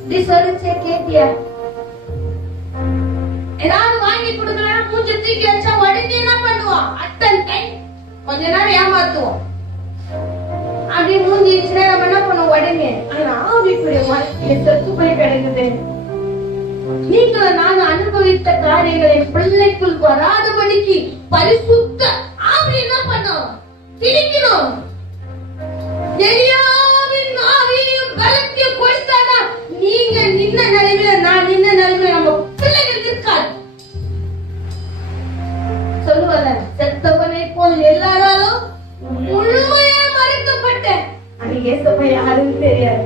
இப்படி சொல்லிச்சே கேட்டியா? ஏதாவது வாங்கி கொடுக்கலன்னா மூஞ்ச தூக்கி வச்சா உடனே என்ன பண்ணுவோம்? அட்டன் டைம் கொஞ்ச நேரம் ஏமாத்துவோம். அப்படி மூஞ்சிச்சுன்னா நம்ம என்ன பண்ணுவோம்? உடனே. ஆனா ஆவிக்குரிய வாழ்க்கையை செத்து போய் கிடைக்குது. நீங்களும் நாங்க அனுபவித்த காரியங்களை பிள்ளைக்குள் வராதபடிக்கு பரிசுத்த ஆவி என்ன பண்ணோம்? திணிக்கணும். எலியாவின் ஆவியையும் பலத்தையும் கொடுத்தானா நீங்க நின்ன நிலைமையில நான் நின்ன நிலைமையில நம்ம பிள்ளைகள் இருக்காது. சொல்லுவாங்க, செத்தவனை போல் எல்லாராலும் முழுமையா மறைக்கப்பட்டேன். அது ஏசப்பா யாருன்னு தெரியாது,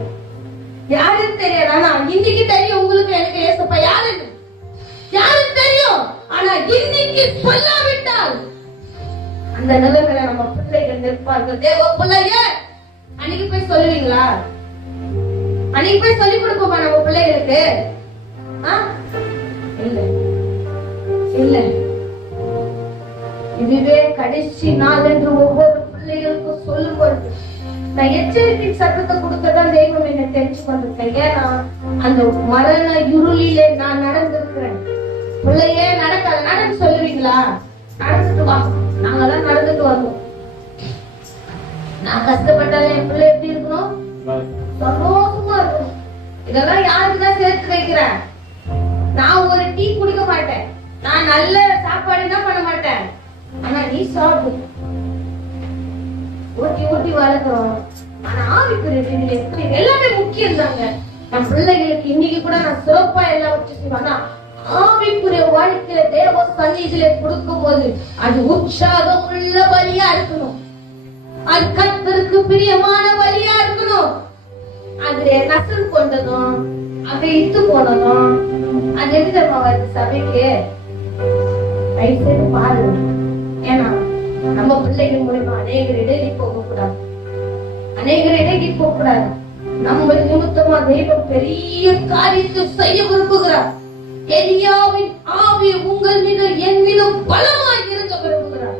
யாருன்னு தெரியாது. ஆனா இன்னைக்கு தெரியும் உங்களுக்கு, எனக்கு ஏசப்பா யாருன்னு யாருன்னு தெரியும். ஆனா இன்னைக்கு சொல்லாவிட்டால் அந்த நிலைமையில நம்ம பிள்ளைகள் நிற்பார்கள். தேவ பிள்ளைய அன்னைக்கு போய் சொல்லுவீங்களா? அன்னைக்கு போய் சொல்லி கொடுப்போமா நம்ம பிள்ளைகளுக்கு? இல்ல இல்ல. இதுவே கடைசி நாள் என்று ஒவ்வொரு பிள்ளைகளுக்கும் சொல்லும் பொழுது நான் எச்சரிக்கை சத்தத்தை கொடுக்கதான் தெய்வம் என்ன தெரிஞ்சு கொண்டிருக்கேன். ஏன்னா அந்த மரண இருளிலே நான் நடந்திருக்கிறேன். பிள்ளையே நடக்காத நடந்து சொல்லுவீங்களா? நடந்துட்டு வா, நாங்கெல்லாம் நடந்துட்டு வந்தோம். நான் கஷ்டப்பட்டாலும் என் பிள்ளை எப்படி இருக்கணும்? சந்தோஷமா இருக்கணும். இதெல்லாம் யாருக்குதான் சேர்த்து வைக்கிறேன். நான் ஒரு டீ குடிக்க மாட்டேன், நான் நல்ல சாப்பாடு தான் பண்ண மாட்டேன். ஆனா நீ சாப்பிடு, ஊட்டி ஊட்டி வளர்க்கிறோம். ஆனா ஆவிக்குரிய எப்படி எல்லாமே முக்கியம் தாங்க. என் பிள்ளைகளுக்கு இன்னைக்கு கூட நான் சிறப்பா எல்லாம் வச்சு செய்வேன். ஆவிக்குரிய வாழ்க்கையில தேவ சந்நிதியில கொடுக்கும் போது அது உற்சாகம் உள்ள வழியா இருக்கணும். அது கர்த்தருக்கு பிரியமான வழியா இருக்கணும். அதுல நசல் கொண்டதும் அது இத்து போனதும் அது எது தெரியுமா வருது சபைக்கு? வயசு பாரு. ஏன்னா நம்ம பிள்ளைகள் மூலமா அநேகர் இடையே போக கூடாது, அநேகர் இடையே போக கூடாது. நம்ம நிமித்தமா தெய்வம் பெரிய காரியத்தை செய்ய விரும்புகிறார். எலியாவின் ஆவி உங்கள் மீது என் மீதும் பலமாய் இருக்க விரும்புகிறார்.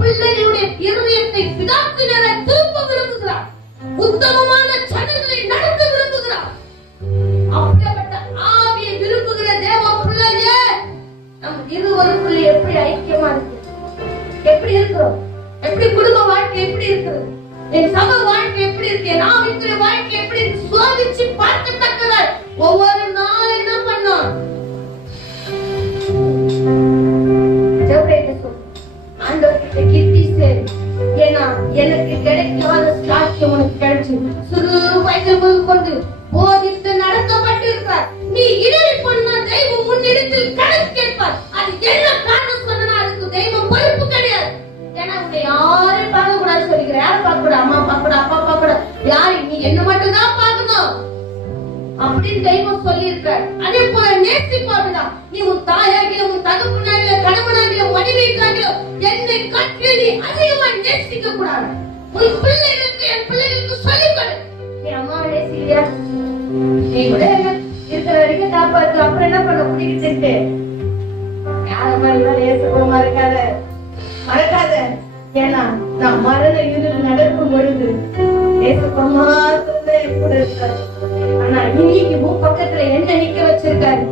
பிள்ளைகளுடைய இருதயத்தை பிதாக்களிட திருப்ப விரும்புகிறார். உத்தமமான சடங்குகளை நடத்த விரும்புகிறார். அப்படிப்பட்ட ஆவியை விரும்புகிற தேவ பிள்ளையே நம் இருவருக்குள்ள எப்படி ஐக்கியமா இருக்கு, எப்படி இருக்கிறோம், எப்படி குடும்ப வாழ்க்கை எப்படி இருக்கிறது, என் சம வாழ்க்கை எப்படி இருக்கு, என் ஆவிக்குரிய வாழ்க்கை எப்படி சோதிச்சு பார்க்கத்தக்கதாய் ஒவ்வொரு நாள் என்ன பண்ணோம்? ஆண்டவர்கிட்ட கிட்டி சேரு. ஏன்னா எனக்கு கிடைக்காத சாட்சியம் உனக்கு கிடைச்சு சிறு வயது முதல் கொண்டு போதித்து நடத்தப்பட்டிருக்கிறார். நீ இடறி பண்ணா தெய்வம் முன்னிடத்தில் கணக்கு கேட்பார். அது என்ன காரணம் சொன்னா அதுக்கு தெய்வம் பொறுப்பு கிடையாது. ஏன்னா உன்னை யாரையும் பார்க்க கூடாது சொல்லிக்கிற. யாரும் பார்க்க கூடாது, அம்மா பார்க்க கூடாது, அப்பா பார்க்க கூடாது, யாரு நீ என்ன மட்டும் தான் பார்க்கணும் அப்படின்னு தெய்வம் சொல்லி இருக்காரு. அதே போல நேசிப்பாருதான். நீ உன் தாயாகிய உன் தகப்பனாகிய கணவனாகிய மனைவியாகிய என்னை கற்று நீ அதிகமாக நேசிக்க கூடாது. உன் பிள்ளைகளுக்கு என் பிள்ளைகளுக்கு சொல்லிக்கொடு. நீ அம்மாவை நேசிக்கிறியா? நீ கூட இருக்கிற வரைக்கும் காப்பாத்து. அப்புறம் என்ன பண்ண முடிக்கிட்டு யார மாதிரி நேசமா இருக்காத, மறக்காத. ஏன்னா நான் மரண இருள் நடக்கும் பொழுது நேசமா கூட இருக்காது. ஆனா இன்னைக்கு உன் பக்கத்துல என்ன நிக்க வச்சிருக்காரு?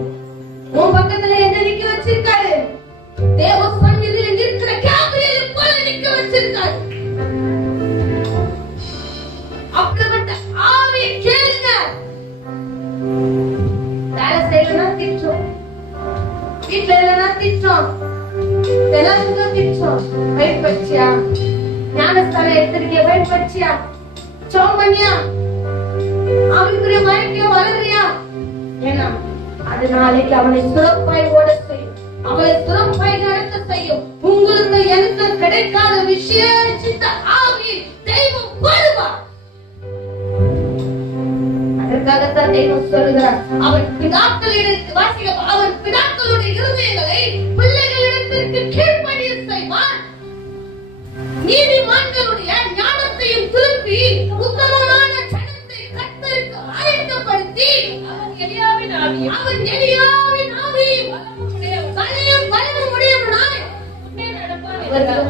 உன் பக்கத்துல என்ன நிக்க வச்சிருக்காரு? தேவ சந்நிதியில் நிற்கிற கேப்ரியல் போல நிக்க வச்சிருக்காரு. அப்படிப்பட்ட ஆவியை கேளுங்க. வேலை செய்யலன்னா திட்டம், வீட்டுல இல்லைன்னா திட்டம், எல்லாத்துக்கும் திட்டம். பயன்படுத்தியா? ஞானஸ்தானம் எடுத்திருக்கிய பயன்படுத்தியா? சோம்பனியா? அவனுக்குரிய வாழ்க்கைய வளர்றியா? ஏன்னா அது நாளைக்கு அவனை சிறப்பாய் ஓட செய்யும், அவனை சிறப்பாய் நடத்த செய்யும். உங்களுக்கு எனக்கு கிடைக்காத விசேஷித்த ஆவி தெய்வம் வருவார். அதற்காகத்தான் தெய்வம் சொல்லுகிறார், அவன் பிதாக்களிடத்து வாசிக்க, அவன் பிதாக்களுடைய இருதயங்களை பிள்ளைகளிடத்திற்கு கீழ்ப்படிய செய்வான். நீதிமான்களுடைய ஞானத்தையும் திருப்பி உத்தமமான சட்டத்தை கர்த்தருக்கு ஆயத்தப்படுத்தி அவன் எலியாவின் ஆவியும் பலமும் உடையவனாய்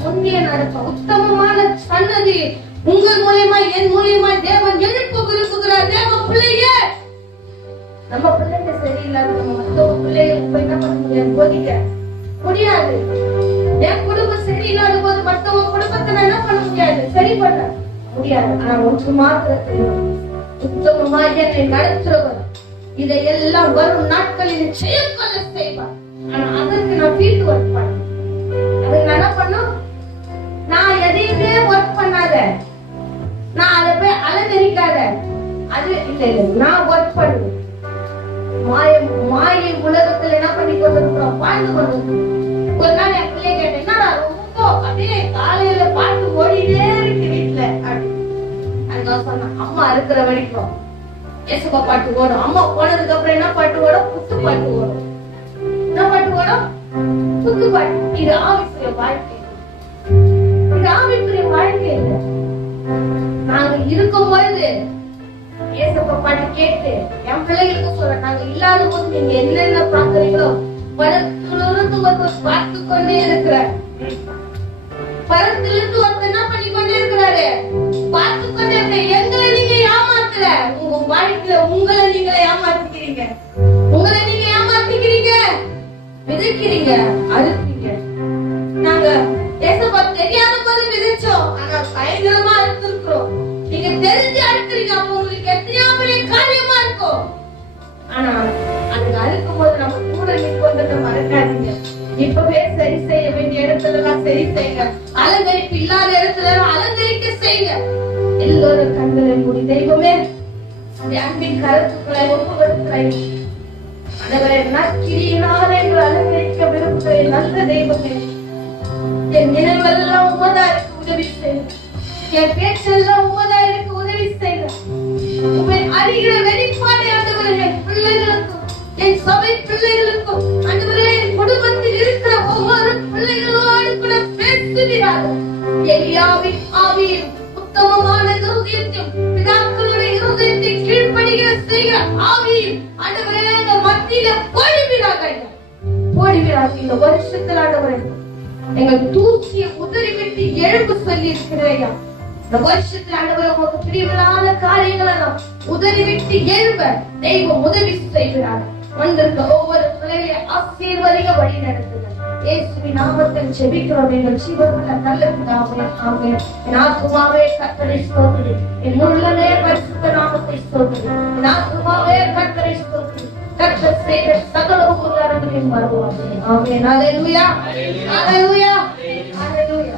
முன்னே நடப்பான். உத்தமமான சன்னதி உங்கள் மூலியமா என் மூலியமா தேவன் எழுப்ப விரும்புகிறார். தேவ பிள்ளையே, நம்ம பிள்ளைங்க சரியில்லாத நம்ம மற்றவங்க பிள்ளைகளுக்கு போய் என்ன பண்ண முடியாது? போதிக்க முடியாது. என் குடும்பம் சரியில்லாத போது மற்றவங்க குடும்பத்தை என்ன பண்ண முடியாது? சரி பண்ண முடியாது. ஆனா ஒன்று மாத்திரம் தெரியும், உத்தமமா என்னை நடத்துறவர் இதையெல்லாம் வரும் நாட்களில் செயல்பட செய்வார். ஆனா அதற்கு நான் ஃபீல்டு ஒர்க் பண்ணேன். அதுக்கு நான் என்ன பண்ணும்? நான் எதையுமே ஒர்க் பண்ணாத, நான் அதை போய் அலங்கரிக்காத, அது இல்ல. நான் ஒர்க் பண்ணுவேன். மாயை உலகத்துல என்ன பண்ணி கொண்டிருக்கிறோம்? வாழ்ந்து கொண்டிருக்கிறோம். ஒரு நாள் என் பிள்ளை கேட்டேன், என்னடா ரொம்ப அப்படியே காலையில பாட்டு ஓடிட்டே இருக்கு வீட்டுல அப்படின்னு. சொன்னேன், அம்மா இருக்கிற வரைக்கும் ஏசப்பா பாட்டு ஓடும். அம்மா போனதுக்கு அப்புறம் என்ன பாட்டு ஓடும்? புத்து பாட்டு ஓடும். என்ன பாட்டு ஓடும்? புத்து பாட்டு. இது ஆவிக்குரிய வாழ்க்கை, இது ஆவிக்குரிய வாழ்க்கை இல்லை. நாங்க இருக்கும் பொழுது ஏசப்பா பாட்டு கேட்டு என் பிள்ளைகளுக்கு சொல்றேன், நாங்க இல்லாத போது நீங்க என்னென்ன பாக்குறீங்களோ பரத்திலிருந்து ஒருத்தர் பார்த்து கொண்டே இருக்கிறார். பரத்திலிருந்து ஒருத்தர் என்ன பண்ணி கொண்டே இருக்கிறாரு? பார்த்து கொண்டே இருக்க. எங்களை நீங்க ஏமாத்துற, உங்க வாழ்க்கையில உங்களை நீங்களே ஏமாத்திக்கிறீங்க, உங்களை நீங்க ஏமாத்திக்கிறீங்க, விதைக்கிறீங்க, அறுப்பீங்க. நாங்க ஏசப்பா தெரியாத போது விதைச்சோம், ஆனா பயங்கரமா அறுத்து சரி செய்யுங்க. அலங்கரிப்பு இல்லாத இடத்துல அலங்கரிக்க செய்யுங்க. எல்லோரும் கண்களை மூடி தெய்வமே அன்பின் கருத்துக்களை ஒப்புக்கொடுக்கிறேன். ஆண்டவரே, நற்கிரியினால் என்று அலங்கரிக்க விரும்புகிறேன். நல்ல தெய்வமே, என் நினைவெல்லாம் உமதாருக்கு உதவி செய்யுங்க. என் பேச்செல்லாம் உமதாருக்கு உதவி செய்யுங்க. உண்மை அறிகிற வெளிப்பாடு ஆண்டவரே, என் பிள்ளைகளுக்கும் என் சபை பிள்ளைகளுக்கும் ஆண்டவரே, என் குடும்பத்தில் இருக்கிற ஒவ்வொரு பிள்ளைகளோடு கூட பேசுகிறார்கள். எலியாவின் ஆவியும் உத்தமமான இருதயத்தையும் பிதாக்களுடைய இருதயத்தை கீழ்ப்படிகிற செய்கிற ஆவியும் ஆண்டவரே எங்கள் மத்தியில போடுகிறார்கள். இந்த வருஷத்தில் ஆண்டவரே எங்கள் தூசியை உதறிவிட்டு எழுப்பு சொல்லி இருக்கிறையா. இந்த வருஷத்துல ஆண்டவரே உங்களுக்கு பிரியமான காரியங்களை நாம் உதறிவிட்டு எழுப்ப தெய்வம் உதவி செய்கிறார். வந்திருக்க ஒவ்வொரு பிள்ளைகளை ஆசீர்வதிக்க வழி நடத்துங்க. இயேசுவின் நாமத்தில் ஜெபிக்கிறோம் எங்கள் ஜீவனுள்ள நல்ல பிதாவே, ஆமென். என் ஆத்துமாவே கர்த்தரை ஸ்தோத்திரி, என் உள்ளமே பரிசுத்த நாமத்தை ஸ்தோத்திரி. என் ஆத்துமாவே கர்த்தரை ஸ்தோத்திரி, கர்த்தர் செய்த சகல உபகாரங்களையும் மறவாதே. ஆமென். ஹல்லேலூயா, ஹல்லேலூயா, ஹல்லேலூயா.